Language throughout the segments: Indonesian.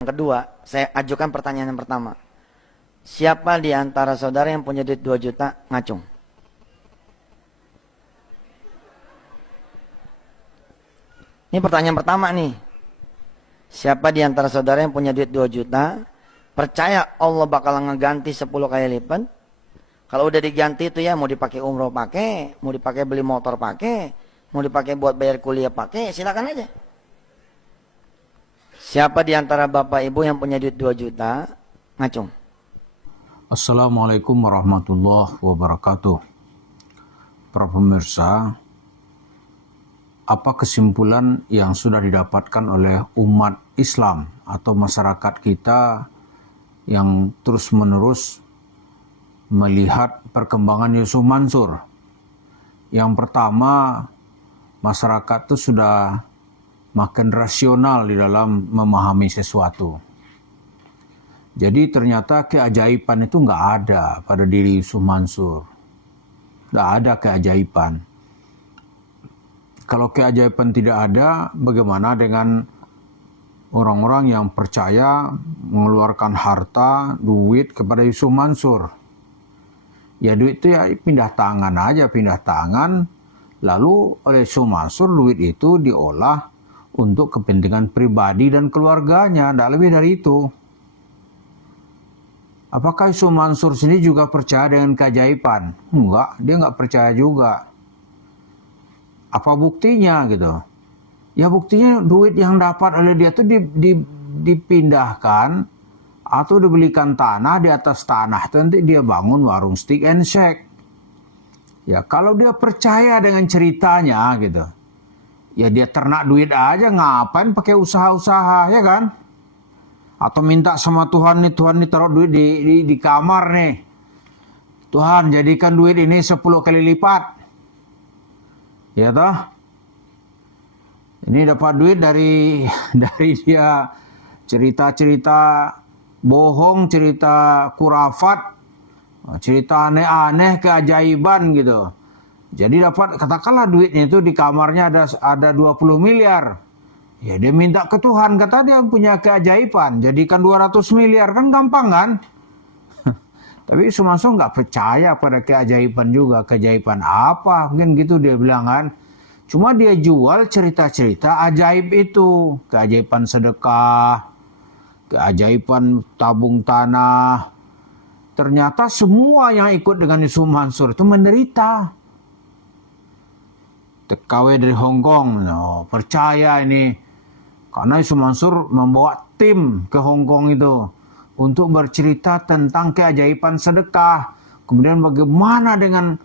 Yang kedua, saya ajukan pertanyaan yang pertama. Siapa di antara saudara yang punya duit 2 juta ngacung? Ini pertanyaan pertama nih. Siapa di antara saudara yang punya duit 2 juta, percaya Allah bakal ngeganti 10 kali lipat? Kalau udah diganti itu ya, mau dipakai umroh pakai, mau dipakai beli motor pakai, mau dipakai buat bayar kuliah pakai, silakan aja. Siapa di antara bapak ibu yang punya duit 2 juta, ngacung? Assalamualaikum warahmatullahi wabarakatuh. Para pemirsa, apa kesimpulan yang sudah didapatkan oleh umat Islam atau masyarakat kita yang terus-menerus melihat perkembangan Yusuf Mansur? Yang pertama, masyarakat itu sudah makin rasional di dalam memahami sesuatu. Jadi ternyata keajaiban itu nggak ada pada diri Yusuf Mansur. Nggak ada keajaiban. Kalau keajaiban tidak ada, bagaimana dengan orang-orang yang percaya mengeluarkan harta, duit kepada Yusuf Mansur? Ya duit itu ya pindah tangan aja, pindah tangan. Lalu oleh Yusuf Mansur duit itu diolah untuk kepentingan pribadi dan keluarganya, tidak lebih dari itu. Apakah Yusuf Mansur sini juga percaya dengan keajaiban? Enggak, dia enggak percaya juga. Apa buktinya gitu? Ya buktinya duit yang dapat oleh dia itu dipindahkan atau dibelikan tanah, di atas tanah itu nanti dia bangun warung steak and shake. Ya kalau dia percaya dengan ceritanya gitu, ya dia ternak duit aja, ngapain pakai usaha-usaha, ya kan? Atau minta sama Tuhan nih taruh duit di kamar nih. Tuhan jadikan duit ini 10 kali lipat. Ya toh? Ini dapat duit dari dia cerita-cerita bohong, cerita kurafat, cerita aneh-aneh, keajaiban gitu. Jadi dapat, katakanlah duitnya itu di kamarnya ada 20 miliar. Ya dia minta ke Tuhan, kata dia punya keajaiban, jadikan 200 miliar, kan gampang kan? Tapi Yusuf Mansur nggak percaya pada keajaiban juga. Keajaiban apa? Mungkin gitu dia bilang kan. Cuma dia jual cerita-cerita ajaib itu. Keajaiban sedekah, keajaiban tabung tanah. Ternyata semua yang ikut dengan Yusuf Mansur itu menderita. TKW dari Hong Kong, no, percaya ini. Karena Yusuf Mansur membawa tim ke Hong Kong itu untuk bercerita tentang keajaiban sedekah. Kemudian bagaimana dengan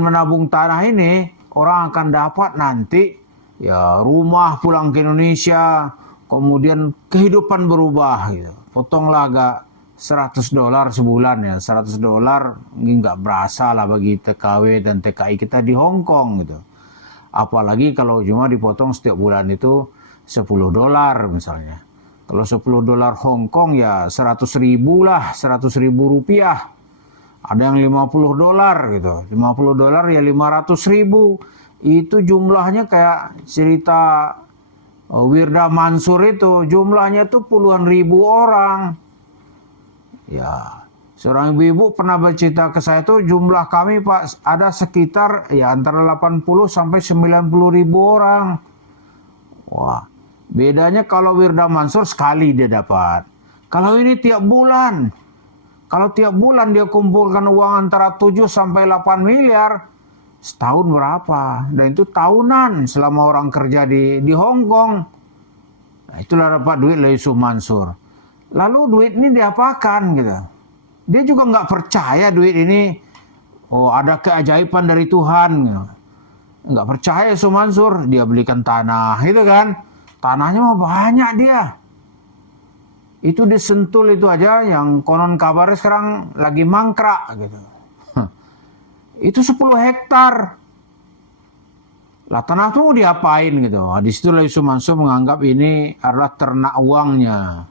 menabung tanah ini, orang akan dapat nanti ya rumah pulang ke Indonesia, kemudian kehidupan berubah gitu. Potonglah agak $100 sebulan ya, $100 ini nggak berasa lah bagi TKW dan TKI kita di Hong Kong gitu. Apalagi kalau cuma dipotong setiap bulan itu $10 misalnya. Kalau $10 Hong Kong ya 100.000 lah, 100.000 rupiah. Ada yang $50 gitu. $50 ya 500.000. Itu jumlahnya kayak cerita Wirda Mansur itu. Jumlahnya itu puluhan ribu orang. Ya, seorang ibu-ibu pernah bercerita ke saya itu jumlah kami Pak ada sekitar ya antara 80 sampai 90 ribu orang. Wah, bedanya kalau Wirda Mansur sekali dia dapat. Kalau ini tiap bulan. Kalau tiap bulan dia kumpulkan uang antara 7 sampai 8 miliar. Setahun berapa? Dan itu tahunan selama orang kerja di Hong Kong. Nah, itulah dapat duit dari Yusuf Mansur. Lalu duit ini diapakan gitu. Dia juga nggak percaya duit ini. Oh ada keajaiban dari Tuhan gitu. Nggak percaya Yusuf Mansur, dia belikan tanah itu kan, tanahnya mah banyak dia. Itu disentul itu aja yang konon kabarnya sekarang lagi mangkrak gitu. Itu 10 hektar. Lah tanah itu mau diapain gitu. Di situ Yusuf Mansur menganggap ini adalah ternak uangnya.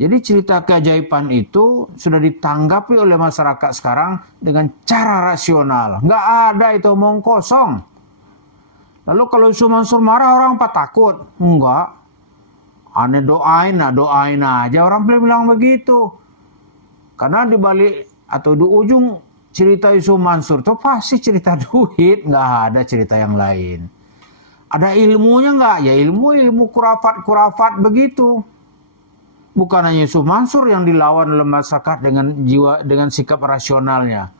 Jadi cerita keajaiban itu sudah ditanggapi oleh masyarakat sekarang dengan cara rasional. Nggak ada itu omong kosong. Lalu kalau Yusuf Mansur marah orang apa takut? Enggak. Aneh doain aja. Orang bilang begitu. Karena di balik atau di ujung cerita Yusuf Mansur itu pasti cerita duit, nggak ada cerita yang lain. Ada ilmunya nggak? Ya ilmu kurafat begitu. Bukan hanya Yusuf Mansur yang dilawan oleh masyarakat dengan sikap rasionalnya.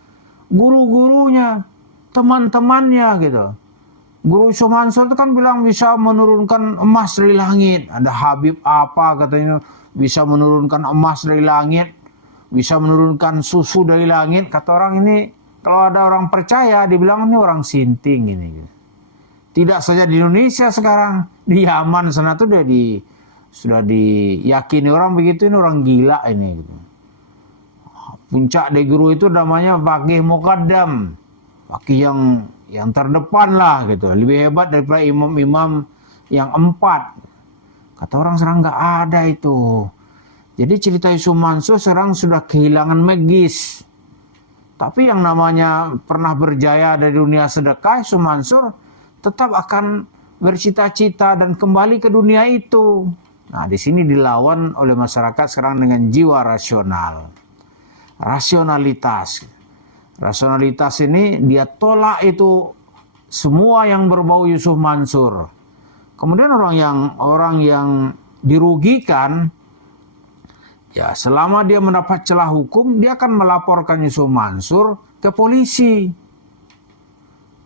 Guru-gurunya, teman-temannya gitu. Guru Yusuf Mansur itu kan bilang bisa menurunkan emas dari langit. Ada Habib apa katanya bisa menurunkan emas dari langit, bisa menurunkan susu dari langit. Kata orang ini, kalau ada orang percaya, dibilang ini orang sinting ini. Tidak saja di Indonesia sekarang, di Yaman sana tuh sudah diyakini orang begitu, ini orang gila ini. Gitu. Puncak dari guru itu namanya Faqih Muqaddam, Faqih yang terdepan lah gitu, lebih hebat daripada imam-imam yang 4. Kata orang sekarang nggak ada itu. Jadi cerita Yusuf Mansur sekarang sudah kehilangan magis. Tapi yang namanya pernah berjaya dari dunia sedekah, Yusuf Mansur tetap akan bercita-cita dan kembali ke dunia itu. Nah, di sini dilawan oleh masyarakat sekarang dengan jiwa rasional. Rasionalitas. Rasionalitas ini dia tolak itu semua yang berbau Yusuf Mansur. Kemudian orang yang dirugikan, ya selama dia mendapat celah hukum, dia akan melaporkan Yusuf Mansur ke polisi.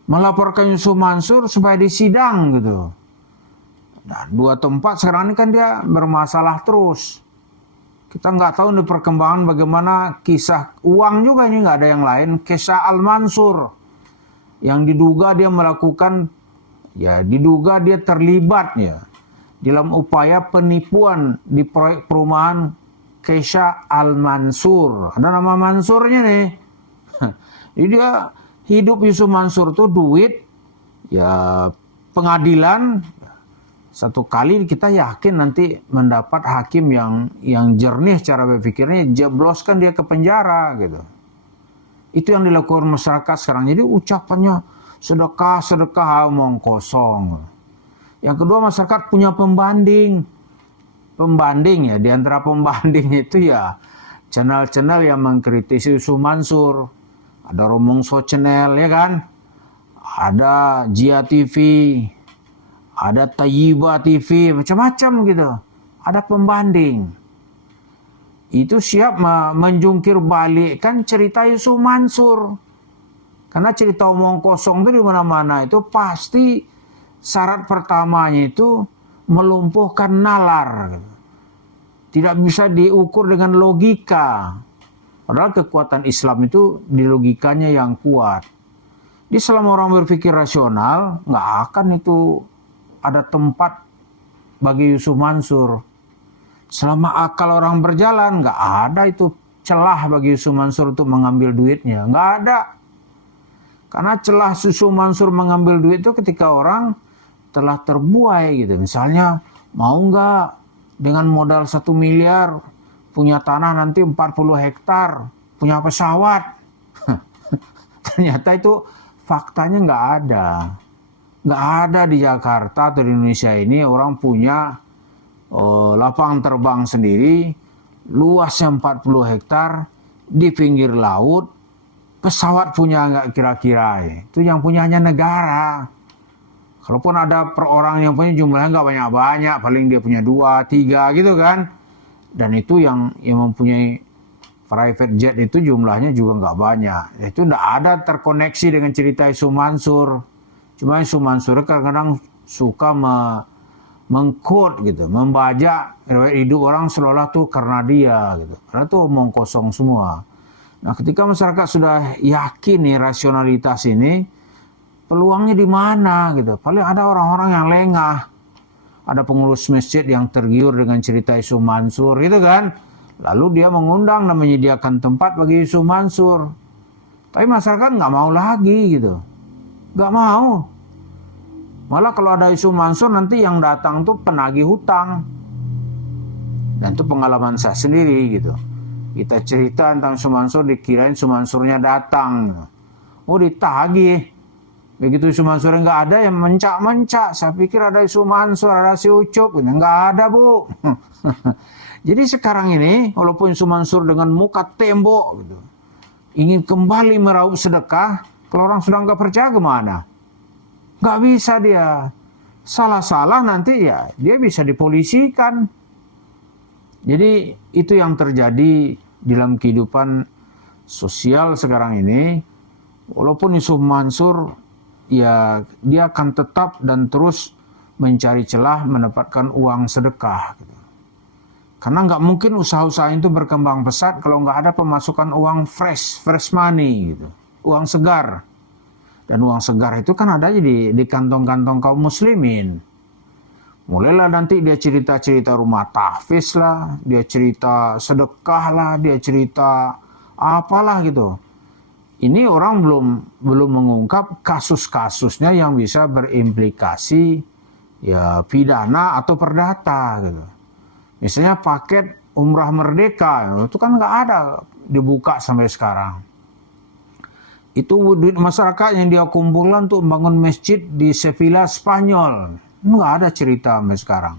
Melaporkan Yusuf Mansur supaya disidang gitu. Dan 2 tempat sekarang ini kan dia bermasalah terus. Kita nggak tahu nih perkembangan bagaimana kisah uang juga, ini nggak ada yang lain. Kisah Al-Mansur yang diduga dia melakukan, ya diduga dia terlibat ya dalam upaya penipuan di proyek perumahan Kesha Al-Mansur. Ada nama Mansurnya nih. Jadi dia hidup Yusuf Mansur tuh duit, ya pengadilan. Satu kali kita yakin nanti mendapat hakim yang jernih cara berpikirnya, jebloskan dia ke penjara gitu. Itu yang dilakukan masyarakat sekarang. Jadi ucapannya sedekah omong kosong. Yang kedua, masyarakat punya pembanding. Pembanding ya, di antara pembanding itu ya channel-channel yang mengkritisi Yusuf Mansur. Ada Romongso Channel ya kan? Ada Jia TV, ada Tayyiba TV, macam-macam gitu. Ada pembanding. Itu siap menjungkir balik kan cerita Yusuf Mansur. Karena cerita omong kosong itu di mana-mana itu pasti syarat pertamanya itu melumpuhkan nalar. Tidak bisa diukur dengan logika. Padahal kekuatan Islam itu di logikanya yang kuat. Di selama orang berpikir rasional, nggak akan itu ada tempat bagi Yusuf Mansur. Selama akal orang berjalan, nggak ada itu celah bagi Yusuf Mansur untuk mengambil duitnya. Nggak ada. Karena celah Yusuf Mansur mengambil duit itu ketika orang telah terbuai gitu. Misalnya, mau nggak dengan modal 1 miliar, punya tanah nanti 40 hektar, punya pesawat. Ternyata itu faktanya nggak ada. Nggak ada di Jakarta atau di Indonesia ini orang punya lapangan terbang sendiri, luasnya 40 hektar, di pinggir laut, pesawat punya nggak kira-kira. Itu yang punyanya negara. Kalaupun ada per orang yang punya jumlahnya nggak banyak-banyak, paling dia punya 2, 3 gitu kan. Dan itu yang mempunyai private jet itu jumlahnya juga nggak banyak. Itu nggak ada terkoneksi dengan cerita Yusuf Mansur. Cuma Yusuf Mansur kadang-kadang suka mengkot gitu, membajak hidup orang seolah tuh karena dia gitu. Karena itu omong kosong semua. Nah, ketika masyarakat sudah yakin nih rasionalitas ini, peluangnya di mana gitu. Paling ada orang-orang yang lengah. Ada pengurus masjid yang tergiur dengan cerita Yusuf Mansur gitu kan. Lalu dia mengundang dan menyediakan tempat bagi Yusuf Mansur. Tapi masyarakat nggak mau lagi gitu. Nggak mau. Malah kalau ada Yusuf Mansur nanti yang datang tuh penagih hutang. Dan itu pengalaman saya sendiri gitu. Kita cerita tentang Yusuf Mansur, dikirain Yusuf Mansurnya datang. Oh ditagih. Begitu Yusuf Mansur nggak ada, yang mencak-mencak. Saya pikir ada Yusuf Mansur, ada si Ucup. Nggak ada, Bu. Jadi sekarang ini, walaupun Yusuf Mansur dengan muka tembok, gitu, ingin kembali meraup sedekah, kalau orang sudah nggak percaya gimana? Nggak bisa dia. Salah-salah nanti ya, dia bisa dipolisikan. Jadi itu yang terjadi dalam kehidupan sosial sekarang ini. Walaupun Yusuf Mansur, ya dia akan tetap dan terus mencari celah mendapatkan uang sedekah. Gitu. Karena nggak mungkin usaha-usaha itu berkembang pesat kalau nggak ada pemasukan uang fresh money, gitu, uang segar. Dan uang segar itu kan ada aja di kantong-kantong kaum muslimin. Mulailah nanti dia cerita-cerita rumah tahfiz lah, dia cerita sedekah lah, dia cerita apalah gitu. Ini orang belum mengungkap kasus-kasusnya yang bisa berimplikasi ya pidana atau perdata gitu. Misalnya paket umrah merdeka itu kan nggak ada dibuka sampai sekarang. Itu duit masyarakat yang dia kumpulkan untuk membangun masjid di Sevilla, Spanyol. Nggak ada cerita sampai sekarang.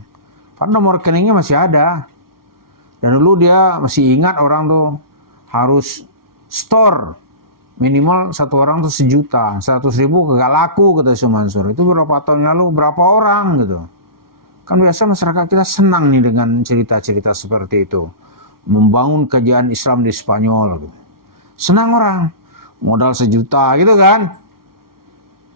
Padahal nomor rekeningnya masih ada. Dan dulu dia masih ingat orang tuh harus store minimal satu orang tuh 1 juta, 100.000 gak laku kata Yusuf Mansur. Itu berapa tahun lalu berapa orang gitu. Kan biasa masyarakat kita senang nih dengan cerita-cerita seperti itu. Membangun kajian Islam di Spanyol gitu. Senang orang. Modal 1 juta gitu kan.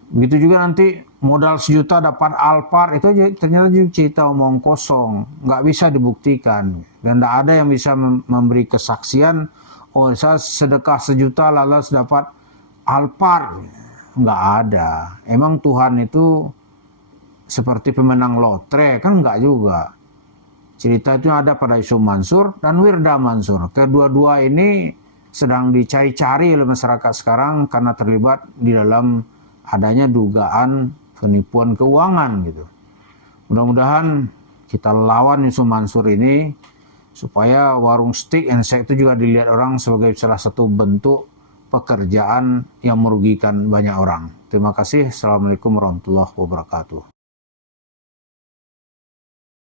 Begitu juga nanti modal 1 juta dapat Alphard, itu ternyata juga cerita omong kosong. Nggak bisa dibuktikan. Dan tidak ada yang bisa memberi kesaksian, oh saya sedekah 1 juta lalu dapat Alphard. Nggak ada. Emang Tuhan itu seperti pemenang lotre? Kan nggak juga. Cerita itu ada pada Yusuf Mansur dan Wirda Mansur. Kedua-dua ini sedang dicari-cari oleh masyarakat sekarang karena terlibat di dalam adanya dugaan penipuan keuangan gitu. Mudah-mudahan kita lawan Yusuf Mansur ini supaya warung steak and shake itu juga dilihat orang sebagai salah satu bentuk pekerjaan yang merugikan banyak orang. Terima kasih. Assalamualaikum warahmatullahi wabarakatuh.